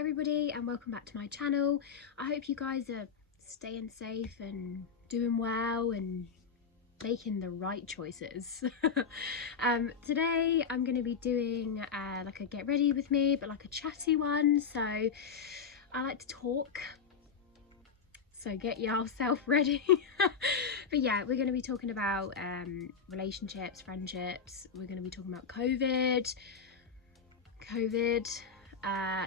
everybody and welcome back to my channel. I hope you guys are staying safe and doing well and making the right choices. Today I'm going to be doing like a get ready with me, but like a chatty one. So I like to talk, so get yourself ready. But yeah, we're going to be talking about relationships, friendships. We're going to be talking about COVID,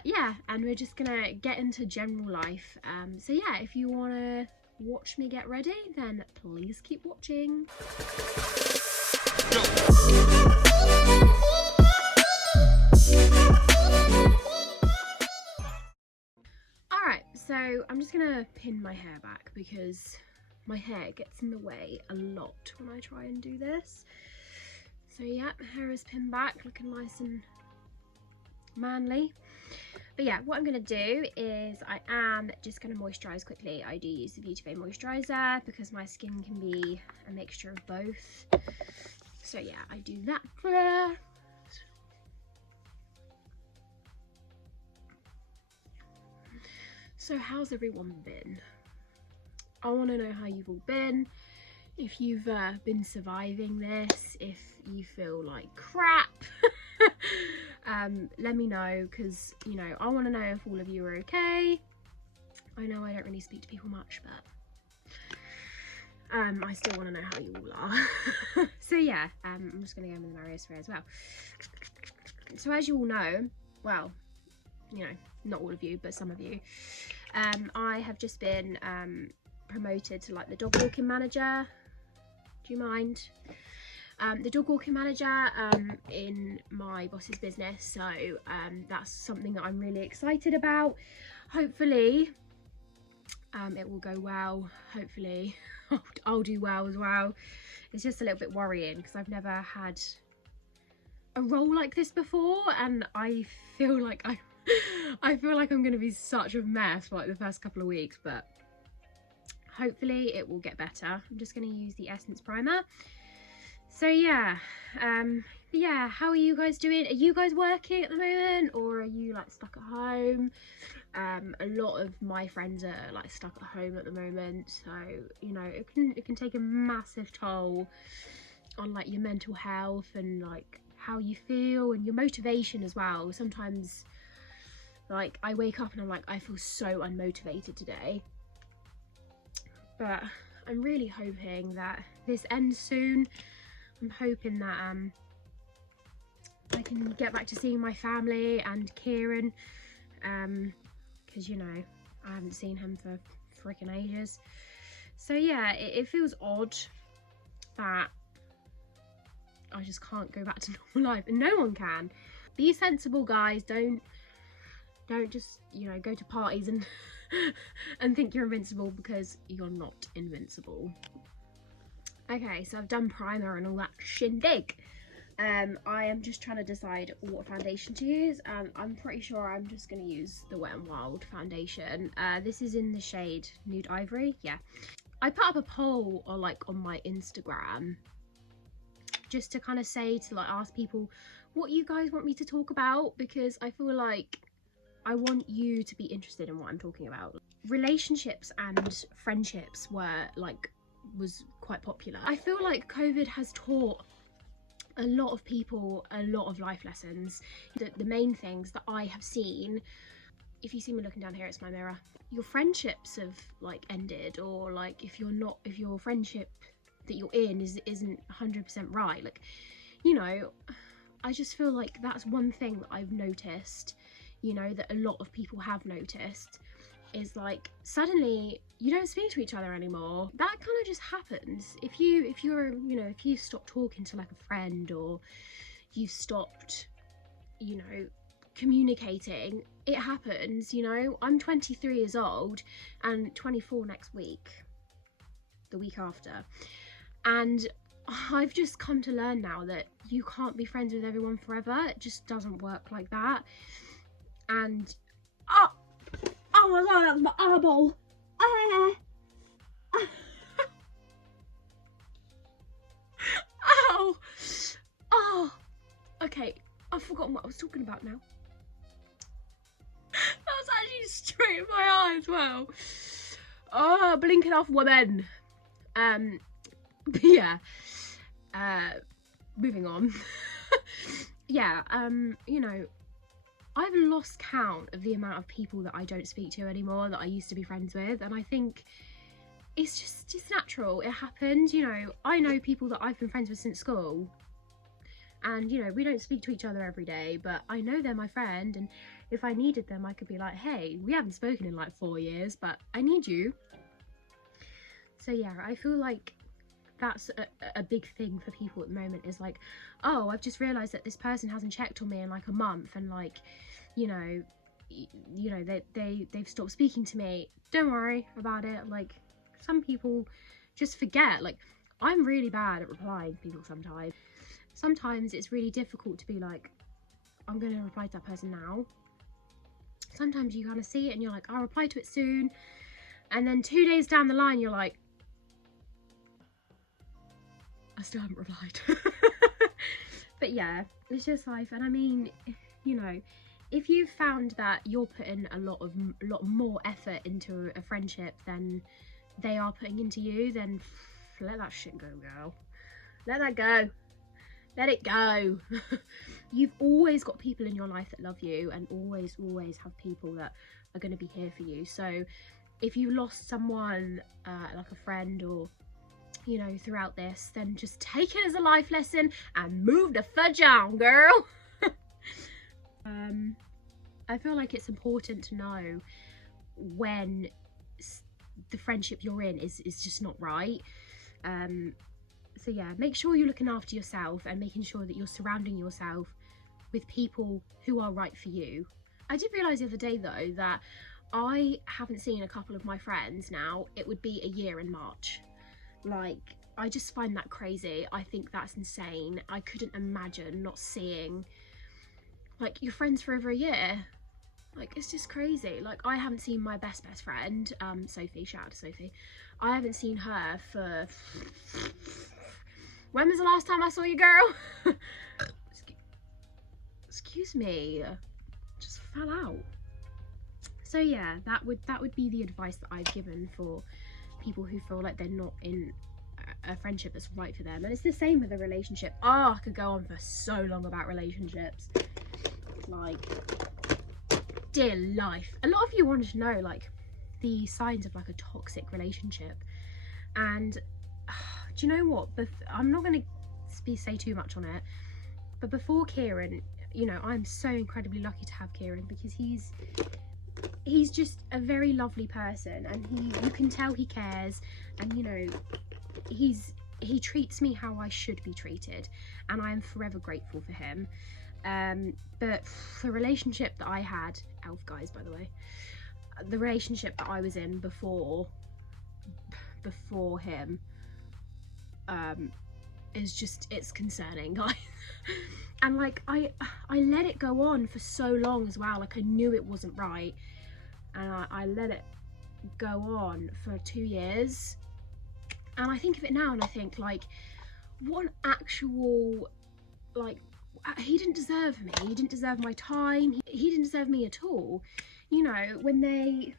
yeah, and we're just gonna get into general life. So yeah, if you want to watch me get ready, then please keep watching. Alright, so I'm just gonna pin my hair back because my hair gets in the way a lot when I try and do this. So yeah, hair is pinned back, looking nice and manly. But yeah, what I'm going to do is I am just going to moisturise quickly. I do use the Beauty Bay moisturiser because my skin can be a mixture of both. So yeah, I do that first. So how's everyone been? I want to know how you've all been. If you've been surviving this, if you feel like crap. Let me know, because you know, I want to know if all of you are okay. I know I don't really speak to people much, but I still want to know how you all are. So yeah, I'm just going to go in with the Mario spray as well. So as you all know, well, you know, not all of you, but some of you, I have just been promoted to like the dog walking manager. Do you mind? The dog walking manager in my boss's business, so that's something that I'm really excited about. Hopefully it will go well. Hopefully I'll do well as well. It's just a little bit worrying because I've never had a role like this before, and I feel like I'm going to be such a mess for like the first couple of weeks, but hopefully it will get better. I'm just going to use the Essence primer. So yeah, yeah, how are you guys doing? Are you guys working at the moment, or are you like stuck at home? A lot of my friends are like stuck at home at the moment, so you know, it can take a massive toll on like your mental health and like how you feel and your motivation as well. Sometimes like I wake up and I'm like, I feel so unmotivated today, but I'm really hoping that this ends soon. I'm hoping that I can get back to seeing my family and Kieron, because you know, I haven't seen him for freaking ages. So yeah, it feels odd that I just can't go back to normal life, and no one can. Be sensible, guys. Don't just, you know, go to parties and and think you're invincible, because you're not invincible. Okay, so I've done primer and all that shindig. I am just trying to decide what foundation to use. I'm pretty sure I'm just going to use the Wet n Wild foundation. This is in the shade Nude Ivory. Yeah, I put up a poll or like on my Instagram just to kind of say, to like ask people what you guys want me to talk about, because I feel like I want you to be interested in what I'm talking about. Relationships and friendships was quite popular. I feel like COVID has taught a lot of people a lot of life lessons. The main things that I have seen, if you see me looking down here, it's my mirror. Your friendships have like ended, or like if your friendship that you're in isn't 100% right, like, you know, I just feel like that's one thing that I've noticed, you know, that a lot of people have noticed, is like suddenly you don't speak to each other anymore. That kind of just happens. If you're, you know, if you stop talking to like a friend, or you've stopped, you know, communicating, it happens, you know. I'm 23 years old and 24 next week, the week after, and I've just come to learn now that you can't be friends with everyone forever. It just doesn't work like that. And oh my god, that was my eyeball. Ow. Oh, okay, I've forgotten what I was talking about now. That was eye as well. Oh, blinking off woman. But yeah, moving on. Yeah, you know, I've lost count of the amount of people that I don't speak to anymore that I used to be friends with, and I think it's just natural. It happened, you know. I know people that I've been friends with since school, and you know, we don't speak to each other every day, but I know they're my friend, and if I needed them I could be like, hey, we haven't spoken in like 4 years, but I need you. So yeah, I feel like that's a big thing for people at the moment, is like, oh, I've just realized that this person hasn't checked on me in like a month, and like, you know, they've stopped speaking to me. Don't worry about it. Like, some people just forget. Like, I'm really bad at replying to people sometimes. Sometimes it's really difficult to be like, I'm gonna reply to that person now. Sometimes you kind of see it and you're like, I'll reply to it soon, and then 2 days down the line you're like, I still haven't replied. But yeah, it's just life. And I mean, you know, if you've found that you're putting a lot more effort into a friendship than they are putting into you, then let that shit go, girl. Let that go. Let it go. You've always got people in your life that love you, and always have people that are going to be here for you. So if you lost someone, like a friend, or you know, throughout this, then just take it as a life lesson and move the fudge on, girl. I feel like it's important to know when the friendship you're in is just not right. So yeah, make sure you're looking after yourself and making sure that you're surrounding yourself with people who are right for you. I did realise the other day though that I haven't seen a couple of my friends now. It would be a year in March. Like, I just find that crazy. I think that's insane. I couldn't imagine not seeing like your friends for over a year. Like, it's just crazy. Like, I haven't seen my best friend, Sophie, shout out to Sophie. I haven't seen her for, when was the last time I saw you, girl? Excuse me, just fell out. So yeah, that would be the advice that I've given for people who feel like they're not in a friendship that's right for them. And it's the same with a relationship. Oh, I could go on for so long about relationships. Like, dear life. A lot of you wanted to know like the signs of like a toxic relationship, and do you know what, I'm not going to say too much on it, but before Kieron, you know, I'm so incredibly lucky to have Kieron, because he's just a very lovely person, and you can tell he cares, and you know, he treats me how I should be treated, and I am forever grateful for him. But the relationship that I had, elf guys by the way, the relationship that I was in before him, is just, it's concerning, guys. And like, I let it go on for so long as well. Like, I knew it wasn't right, and I let it go on for 2 years, and I think of it now and I think like, what an actual, like, he didn't deserve me. He didn't deserve my time. He didn't deserve me at all. You know, when they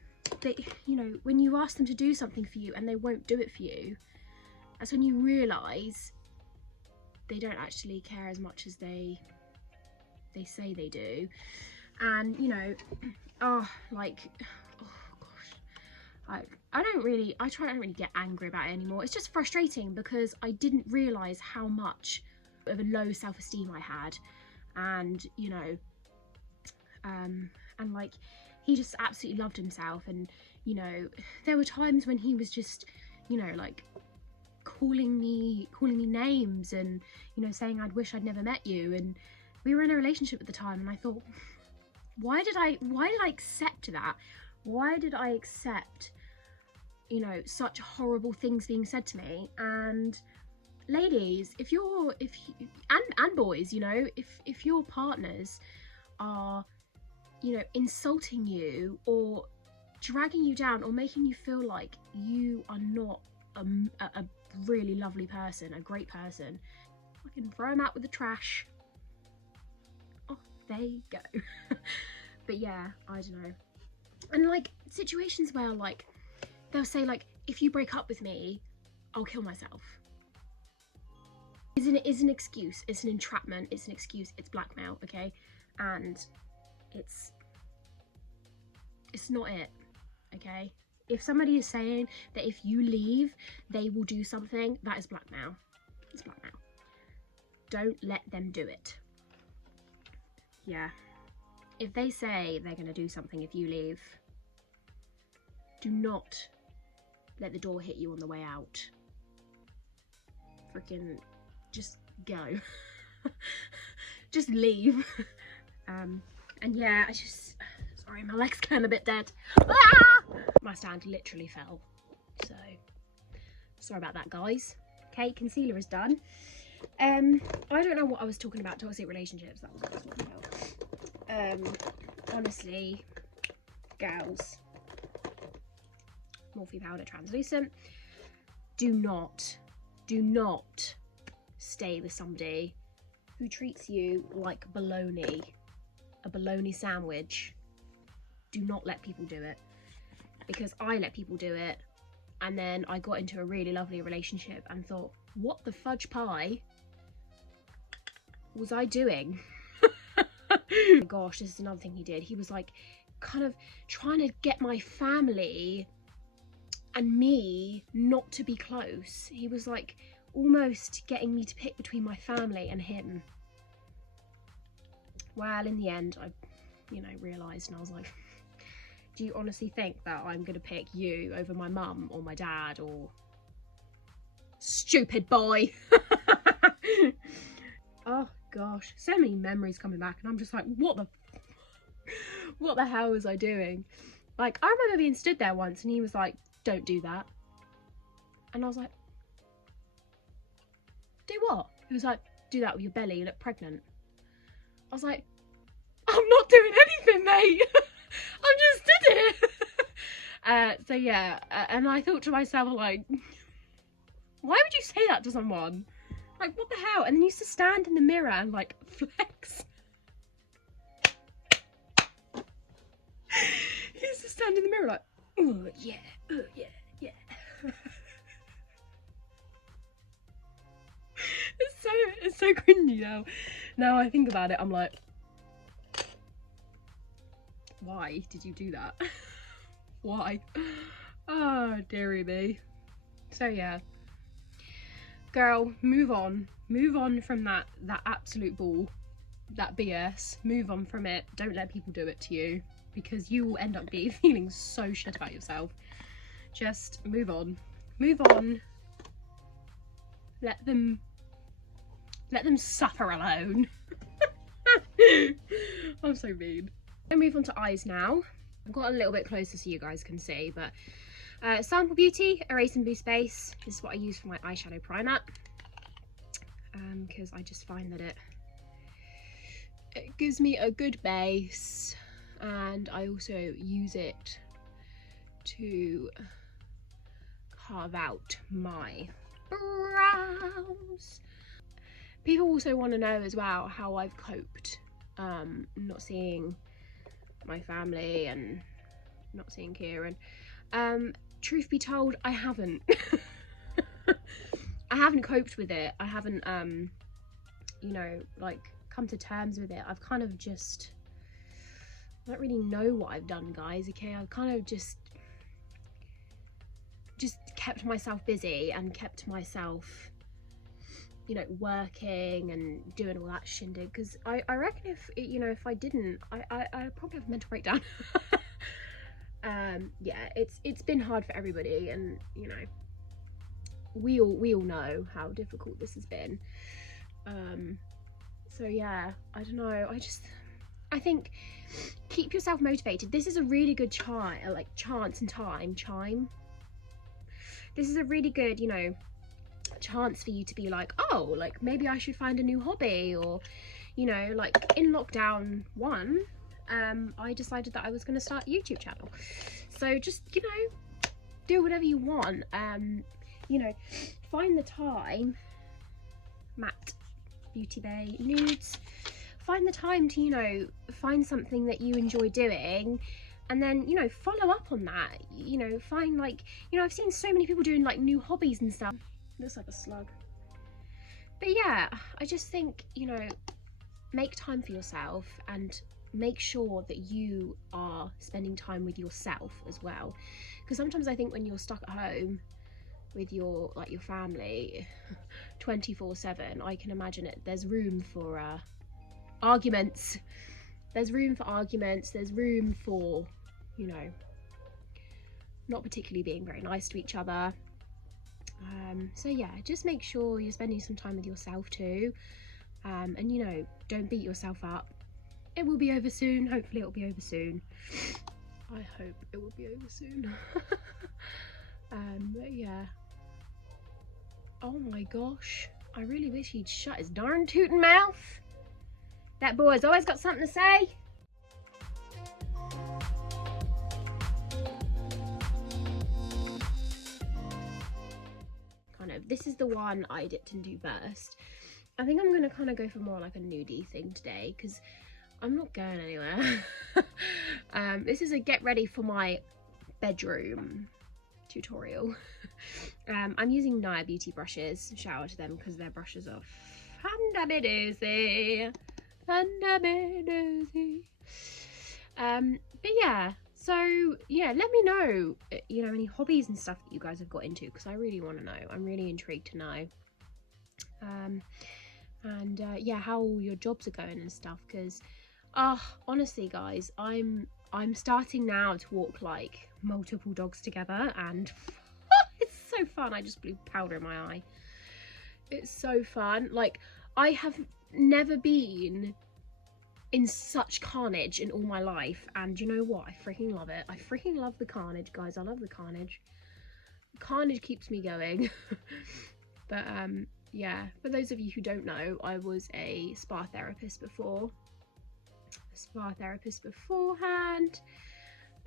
you know, when you ask them to do something for you and they won't do it for you, that's when you realise they don't actually care as much as they say they do. And you know, oh gosh, I try not to really get angry about it anymore. It's just frustrating because I didn't realise how much of a low self-esteem I had, and you know, and like, he just absolutely loved himself, and you know, there were times when he was just, you know, like calling me names, and you know, saying I'd wish I'd never met you, and we were in a relationship at the time, and I thought, why did I accept that? Why did I accept, you know, such horrible things being said to me? And ladies, and boys, you know, if your partners are, you know, insulting you or dragging you down or making you feel like you are not a really lovely person, a great person, fucking throw them out with the trash. Off they go. But yeah, I don't know. And like situations where like they'll say like, if you break up with me, I'll kill myself. Is an excuse, it's an entrapment, it's an excuse, it's blackmail, okay? And it's not it, okay? If somebody is saying that if you leave, they will do something, that is blackmail. It's blackmail. Don't let them do it. Yeah. If they say they're going to do something if you leave, do not let the door hit you on the way out. Freaking just go. Just leave. And yeah, I just, sorry, my leg's kind of a bit dead. Ah! My stand literally fell. So, sorry about that, guys. Okay, concealer is done. I don't know what I was talking about, toxic relationships. That was what I was talking about. Honestly, girls, Morphe Powder Translucent, do not stay with somebody who treats you like bologna, a bologna sandwich. Do not let people do it, because I let people do it, and then I got into a really lovely relationship and thought, what the fudge pie was I doing? Oh my gosh, this is another thing he did. He was like kind of trying to get my family and me not to be close. He was like almost getting me to pick between my family and him. Well, in the end, I, you know, realised, and I was like, do you honestly think that I'm gonna pick you over my mum or my dad or stupid boy? Oh gosh, so many memories coming back, and I'm just like, what the hell was I doing? Like, I remember being stood there once and he was like, don't do that. And I was like, do what? He was like, do that with your belly, you look pregnant. I was like, I'm not doing anything, mate. I'm just stood here. So yeah, and I thought to myself, like, why would you say that to someone? Like, what the hell? And then you used to stand in the mirror and like flex. He used to stand in the mirror like, oh yeah, yeah. It's so cringy now. Now I think about it, I'm like, why did you do that? Why? Oh, dearie me. So yeah, girl, move on from that absolute bull, that BS. Move on from it. Don't let people do it to you, because you will end up feeling so shit about yourself. Just move on. Let them suffer alone. I'm so mean. I move on to eyes now. I've got a little bit closer so you guys can see, but Sample Beauty Erase and Boost Base. This is what I use for my eyeshadow primer, because I just find that it gives me a good base, and I also use it to carve out my brows. People also want to know as well how I've coped not seeing my family and not seeing Kieron. Truth be told, I haven't. I haven't coped with it. I haven't you know, like, come to terms with it. I've kind of just, I don't really know what I've done, guys, okay? I've kind of just kept myself busy and kept myself, you know, working and doing all that shindig, because I reckon if, you know, if I didn't, I'd probably have a mental breakdown. Yeah, it's been hard for everybody, and, you know, we all know how difficult this has been. So yeah, I don't know, I think keep yourself motivated. This is a really good chance and time. This is a really good, you know, chance for you to be like, oh, like, maybe I should find a new hobby, or, you know, like, in lockdown 1, I decided that I was going to start a YouTube channel. So just, you know, do whatever you want. You know, find the time. Matte Beauty Bay Nudes. Find the time to, you know, find something that you enjoy doing, And then, you know, follow up on that, you know, find like, you know, I've seen so many people doing like new hobbies and stuff. Looks like a slug. But yeah, I just think, you know, make time for yourself and make sure that you are spending time with yourself as well. Because sometimes I think when you're stuck at home with your family 24/7, I can imagine it, there's room for arguments. There's room for arguments, there's room for, you know, not particularly being very nice to each other. So yeah, just make sure you're spending some time with yourself too. And you know, don't beat yourself up. It will be over soon. Hopefully it will be over soon. I hope it will be over soon. But yeah. Oh my gosh. I really wish he'd shut his darn tootin' mouth. That boy's always got something to say. Kind of, this is the one I dipped into first. I think I'm gonna kind of go for more like a nudie thing today because I'm not going anywhere. This is a get ready for my bedroom tutorial. I'm using Naya Beauty brushes. Shout out to them because their brushes are fandabidozy. But yeah, so yeah, let me know, you know, any hobbies and stuff that you guys have got into because I really want to know. I'm really intrigued to know. And yeah, how all your jobs are going and stuff because honestly guys, I'm starting now to walk like multiple dogs together and it's so fun. I just blew powder in my eye. It's so fun. Like, I have never been in such carnage in all my life, and you know what, I freaking love it. I freaking love the carnage, guys. I love the carnage. Carnage keeps me going. But yeah, for those of you who don't know, I was a spa therapist before. A spa therapist beforehand.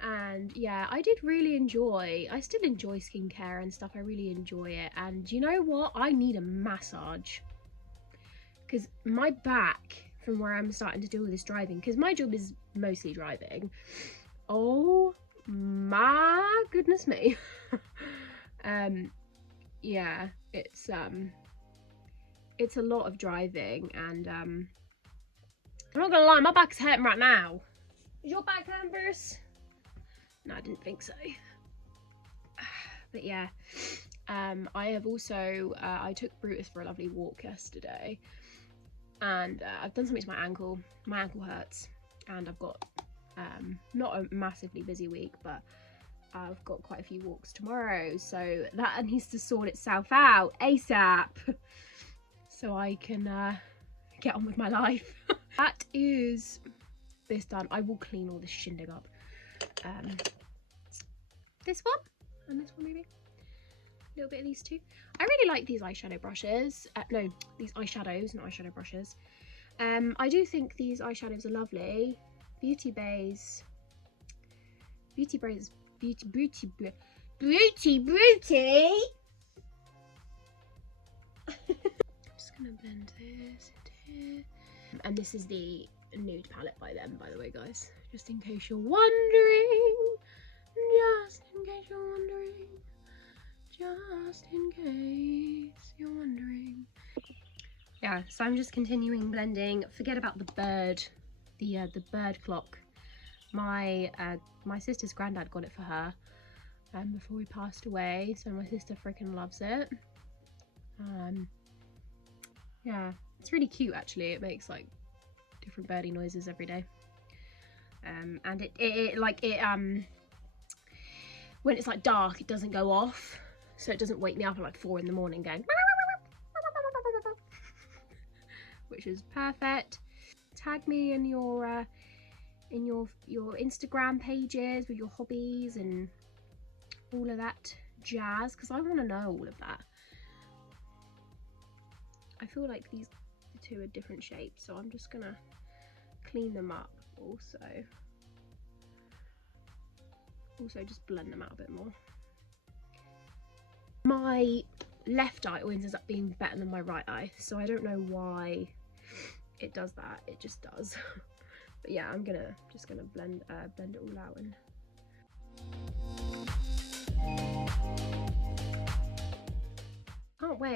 And yeah, I did really enjoy, I still enjoy skincare and stuff. I really enjoy it. And you know what? I need a massage. Because my back, from where I'm starting to do all this driving, because my job is mostly driving. Oh my goodness me. Yeah, it's a lot of driving, and I'm not gonna lie, my back's hurting right now. Is your back hurting, Bruce? No, I didn't think so. But yeah, I have also I took Brutus for a lovely walk yesterday, and I've done something to my ankle. My ankle hurts, and I've got not a massively busy week, but I've got quite a few walks tomorrow, so that needs to sort itself out ASAP so I can get on with my life. That is this done. I will clean all this shindig up. This one and this one maybe. A little bit of these two. I really like these eyeshadow brushes. No, these eyeshadows, not eyeshadow brushes. I do think these eyeshadows are lovely. Beauty Bay's. I'm just gonna blend this into here. And this is the nude palette by them, by the way, guys. Just in case you're wondering. Just in case you're wondering. Just in case you're wondering. Yeah, so I'm just continuing blending. Forget about the bird, the bird clock. My sister's granddad got it for her before he passed away, so my sister freaking loves it. Yeah, it's really cute actually. It makes like different birdie noises every day. And when it's like dark, it doesn't go off, so it doesn't wake me up at like 4 in the morning going which is perfect. Tag me in your Instagram pages with your hobbies and all of that jazz, because I want to know all of that. I feel like these two are different shapes, so I'm just gonna clean them up also just blend them out a bit more. My left eye always ends up being better than my right eye, so I don't know why it does that. It just does. But yeah, I'm just gonna blend it all out and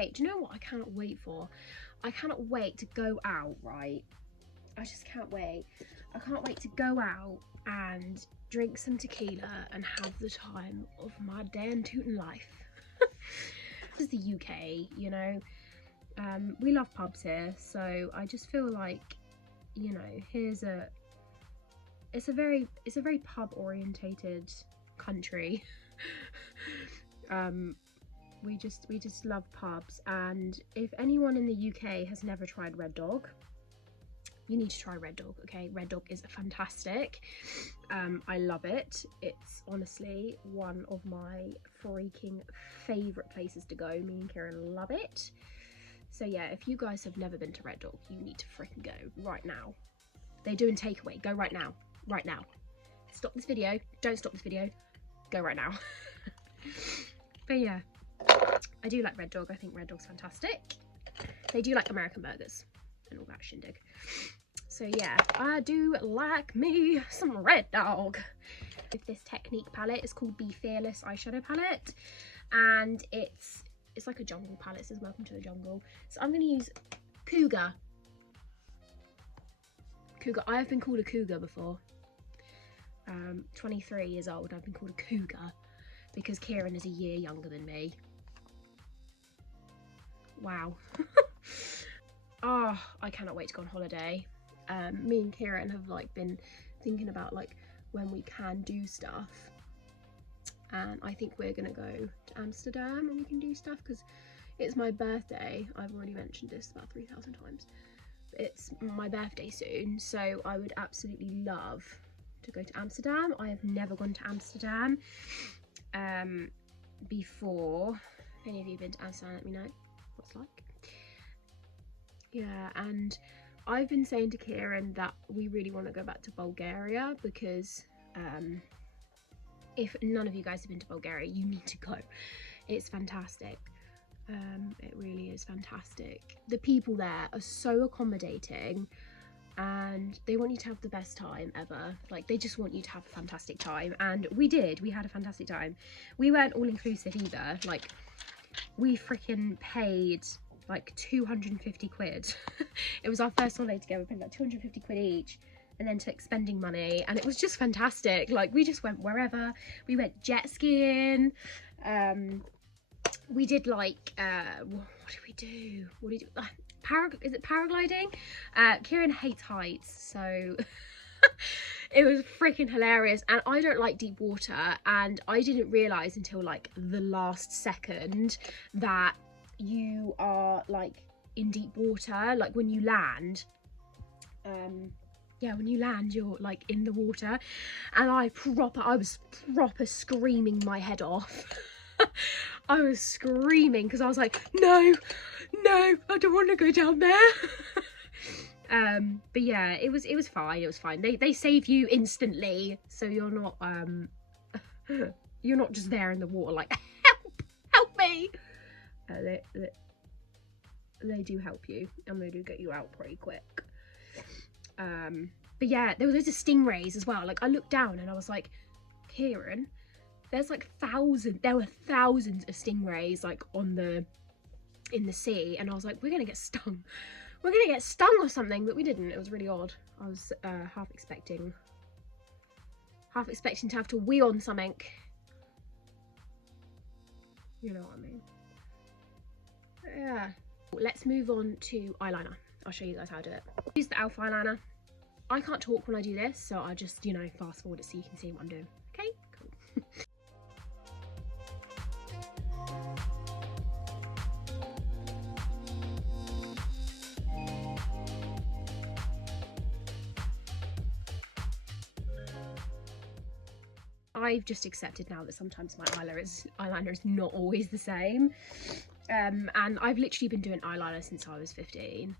wait. Do you know what I cannot wait for? I cannot wait to go out, right? I just can't wait. I can't wait to go out and drink some tequila and have the time of my damn tootin' life. This is the UK, you know. We love pubs here, so I just feel like, you know, it's a very pub orientated country. We just love pubs, and if anyone in the UK has never tried Red Dog, you need to try Red Dog. Okay, Red Dog is fantastic. I love it. It's honestly one of my freaking favorite places to go. Me and Kieron love it. So yeah, if you guys have never been to Red Dog, you need to freaking go right now. They're doing takeaway. Go right now. Right now. Stop this video. Don't stop this video. Go right now. But yeah, I do like Red Dog. I think Red Dog's fantastic. They do like American burgers and all that shindig. So yeah, I do like me some Red Dog. With this Technic palette, it's called the Fearless eyeshadow palette, and it's like a jungle palette. It says welcome to the jungle. So I'm going to use Cougar. I have been called a cougar before. 23 years old, I've been called a cougar because Kieron is a year younger than me. Wow. Oh, I cannot wait to go on holiday. Me and Kieron have like been thinking about like when we can do stuff, and I think we're gonna go to Amsterdam and we can do stuff because it's my birthday. I've already mentioned this about 3,000 times. It's my birthday soon, so I would absolutely love to go to Amsterdam. I have never gone to Amsterdam before. If any of you have been to Amsterdam, let me know what it's like. Yeah, and I've been saying to Kieron that we really want to go back to Bulgaria because if none of you guys have been to Bulgaria, you need to go. It's fantastic. It really is fantastic. The people there are so accommodating and they want you to have the best time ever. Like, they just want you to have a fantastic time, and we did. We had a fantastic time. We weren't all inclusive either. Like, we freaking paid like 250 quid. It was our first holiday together. We paid like 250 quid each, and then took spending money, and it was just fantastic. Like, we just went wherever. We went jet skiing. We did like what did we do? Is it paragliding? Kieron hates heights, so it was freaking hilarious. And I don't like deep water, and I didn't realise until like the last second that you are like in deep water. Like, when you land, yeah, when you land, you're like in the water, and I was proper screaming my head off. I was screaming because I was like, no, I don't want to go down there. But yeah, it was fine. It was fine. They save you instantly, so you're not just there in the water like, help me. They do help you, and they do get you out pretty quick. But yeah, there were loads of stingrays as well. Like, I looked down and I was like, Kieron, there were thousands of stingrays like in the sea, and I was like, we're gonna get stung or something, but we didn't. It was really odd. I was half expecting to have to wee on something, you know what I mean. Yeah, let's move on to eyeliner. I'll show you guys how to do it. Use the e.l.f. eyeliner. I can't talk when I do this, so I just, you know, fast forward it so you can see what I'm doing. Okay, cool. I've just accepted now that sometimes my eyeliner is not always the same. And I've literally been doing eyeliner since I was 15.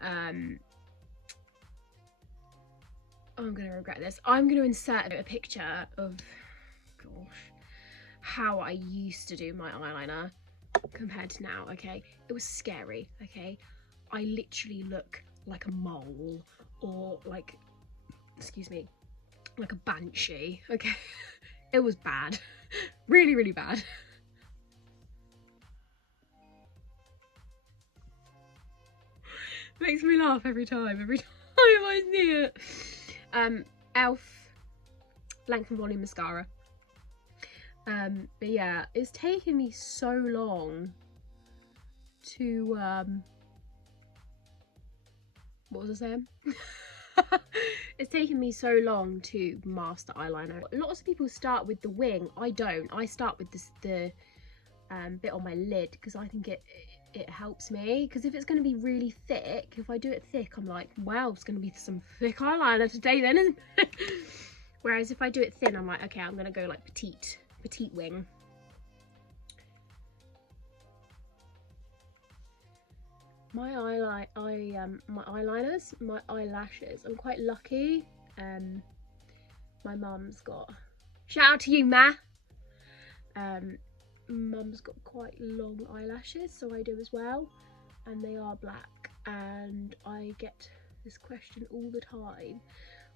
I'm gonna regret this. I'm gonna insert a picture of, gosh, how I used to do my eyeliner compared to now. Okay, it was scary. Okay, I literally look like a mole, or like, excuse me, like a banshee. Okay, it was bad. Really, really bad. Makes me laugh every time I see it. Elf Length and Volume Mascara. But yeah, it's taken me so long to what was I saying? It's taken me so long to master eyeliner. Lots of people start with the wing. I don't. I start with the bit on my lid because I think it helps me. Because if it's going to be really thick, if I do it thick, I'm like, wow, it's going to be some thick eyeliner today then, isn't it? Whereas if I do it thin, I'm like, okay, I'm going to go like petite wing. My eyeliners, my eyelashes, I'm quite lucky. My mum's got, shout out to you, Ma. Mum's got quite long eyelashes, so I do as well, and they are black. And I get this question all the time: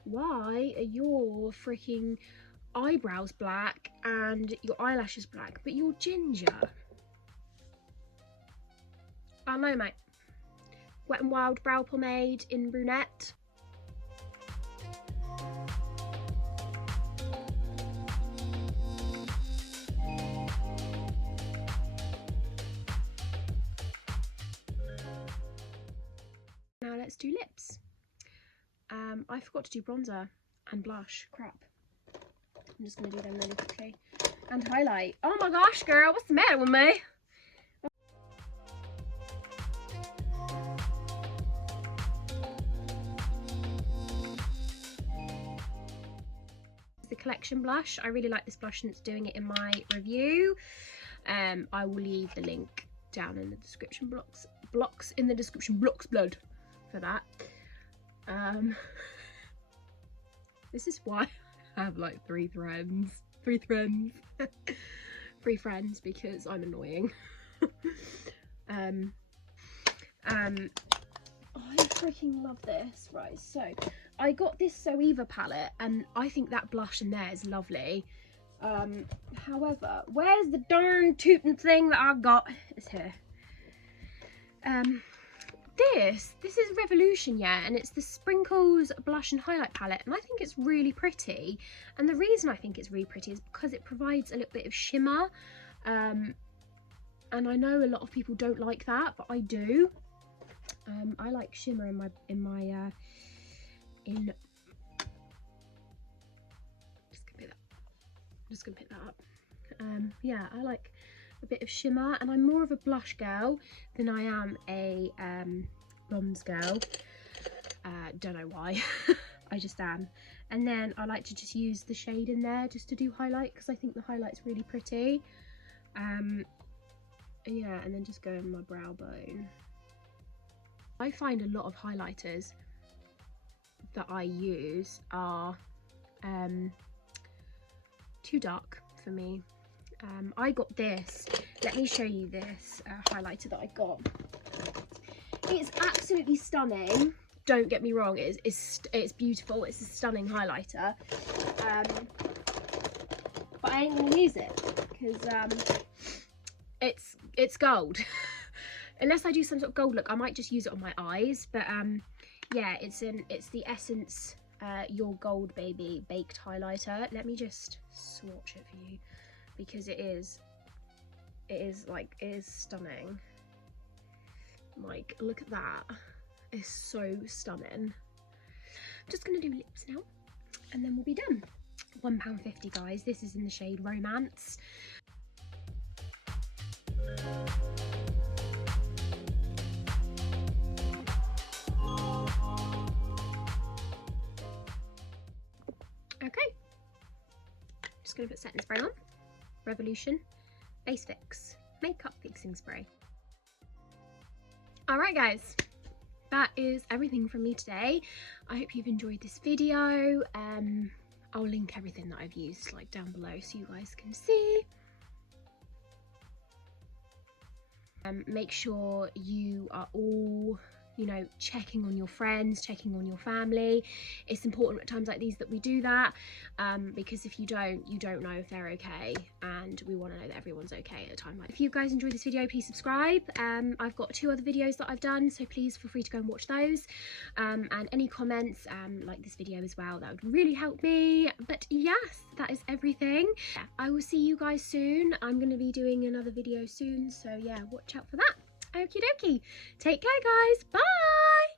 why are your freaking eyebrows black and your eyelashes black, but you're ginger? I know, mate. Wet n Wild brow pomade in brunette. Now let's do lips. I forgot to do bronzer and blush. Crap. I'm just going to do them really quickly. And highlight. Oh my gosh, girl, what's the matter with me? The collection blush. I really like this blush and it's doing it in my review. I will leave the link down in the description blocks in the description blood for that. This is why I have like three friends because I'm annoying. I freaking love this. Right, so I got this So Eva palette and I think that blush in there is lovely. However, where's the darn tootin' thing that I got? It's here. This is Revolution, yeah, and it's the Sprinkles blush and highlight palette, and I think it's really pretty. And the reason I think it's really pretty is because it provides a little bit of shimmer, and I know a lot of people don't like that, but I do. I like shimmer in just gonna pick that up. Yeah, I like a bit of shimmer, and I'm more of a blush girl than I am a bronze girl. Don't know why. I just am. And then I like to just use the shade in there just to do highlight because I think the highlight's really pretty. Yeah, and then just go in my brow bone. I find a lot of highlighters that I use are too dark for me. I got this. Let me show you this highlighter that I got. It's absolutely stunning. Don't get me wrong. It's beautiful. It's a stunning highlighter. But I ain't gonna use it because it's gold. Unless I do some sort of gold look, I might just use it on my eyes. But yeah, it's the Essence Your Gold Baby Baked Highlighter. Let me just swatch it for you because it is stunning. Like, look at that. It's so stunning. I'm just gonna do lips now and then we'll be done. £1.50, guys. This is in the shade Romance. Okay, just gonna put setting spray on. Revolution Base Fix Makeup Fixing Spray. Alright guys, that is everything from me today. I hope you've enjoyed this video. I'll link everything that I've used like down below so you guys can see. Make sure you are all you know, checking on your friends, checking on your family. It's important at times like these that we do that, because if you don't know if they're okay, and we want to know that everyone's okay at a time like. If you guys enjoyed this video, please subscribe. I've got 2 other videos that I've done, so please feel free to go and watch those, and any comments, like this video as well, that would really help me. But yes, that is everything. Yeah, I will see you guys soon. I'm going to be doing another video soon, so yeah, watch out for that. Okie dokie. Take care, guys. Bye.